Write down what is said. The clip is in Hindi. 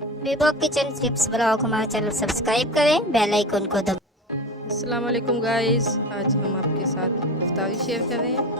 विभो किचन टिप्स ब्लॉग हमारे चैनल सब्सक्राइब करें, बेल आइकन को दबाएं। अस्सलाम वालेकुम गाइस, आज हम आपके साथ इफ्तारी शेयर कर रहे हैं।